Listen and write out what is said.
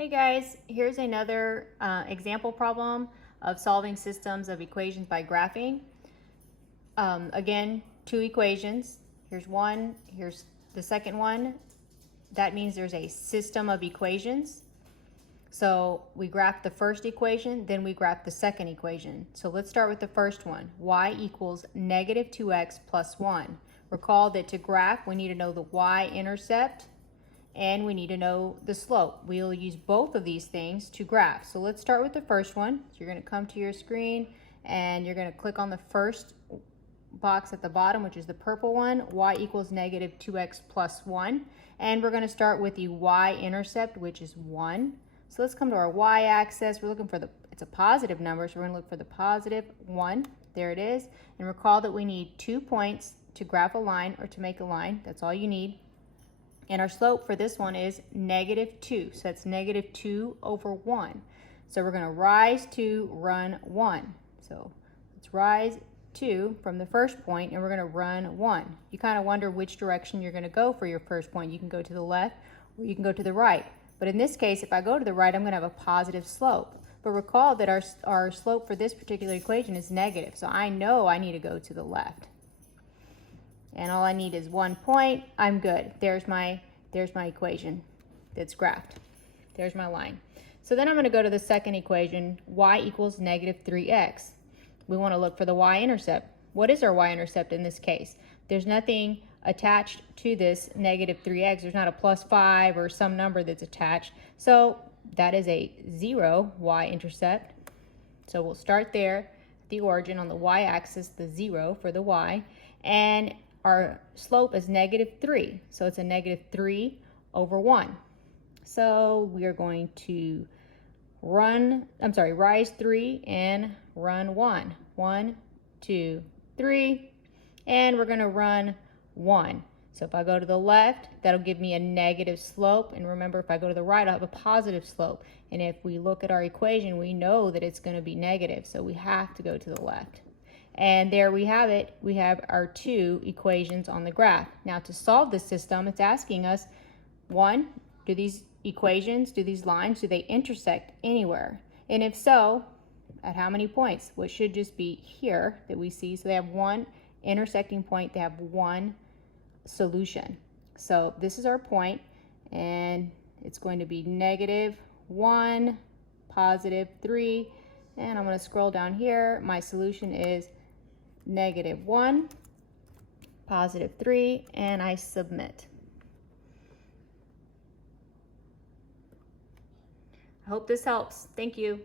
Hey guys, here's another example problem of solving systems of equations by graphing. Again, two equations. Here's one, here's the second one. That means there's a system of equations. So we graph the first equation, then we graph the second equation. So let's start with the first one. Y equals negative 2x plus 1. Recall that to graph, we need to know the y-intercept and we need to know the slope. We'll use both of these things to graph. So let's start with the first one. So you're going to come to your screen and you're going to click on the first box at the bottom, which is the purple one, y equals negative 2x plus 1. And we're going to start with the y-intercept, which is 1. So let's come to our y-axis. We're looking for it's a positive number, so we're going to look for the positive 1. There it is. And recall that we need 2 points to graph a line or to make a line. That's all you need. And our slope for this one is negative 2. So that's negative 2 over 1. So we're going to rise 2, run 1. So let's rise 2 from the first point, and we're going to run 1. You kind of wonder which direction you're going to go for your first point. You can go to the left or you can go to the right. But in this case, if I go to the right, I'm going to have a positive slope. But recall that our slope for this particular equation is negative. So I know I need to go to the left. And all I need is 1 point. I'm good. There's my equation that's graphed. There's my line. So then I'm going to go to the second equation, y equals negative 3x. We want to look for the y-intercept. What is our y-intercept in this case? There's nothing attached to this negative 3x. There's not a plus 5 or some number that's attached. So that is a 0 y-intercept. So we'll start there, the origin on the y-axis, the 0 for the y. And our slope is negative 3. So it's a negative 3 over 1. So we are going to rise 3 and run 1. 1, 2, 3. And we're going to run 1. So if I go to the left, that'll give me a negative slope. And remember, if I go to the right, I'll have a positive slope. And if we look at our equation, we know that it's going to be negative. So we have to go to the left. And there we have it. We have our two equations on the graph. Now to solve this system, it's asking us, one, do these equations, do these lines, do they intersect anywhere? And if so, at how many points? Well, it should just be here that we see. So they have one intersecting point, they have one solution. So this is our point, and it's going to be negative 1, positive 3, and I'm going to scroll down here. My solution is negative 1, positive 3, and I submit. I hope this helps. Thank you.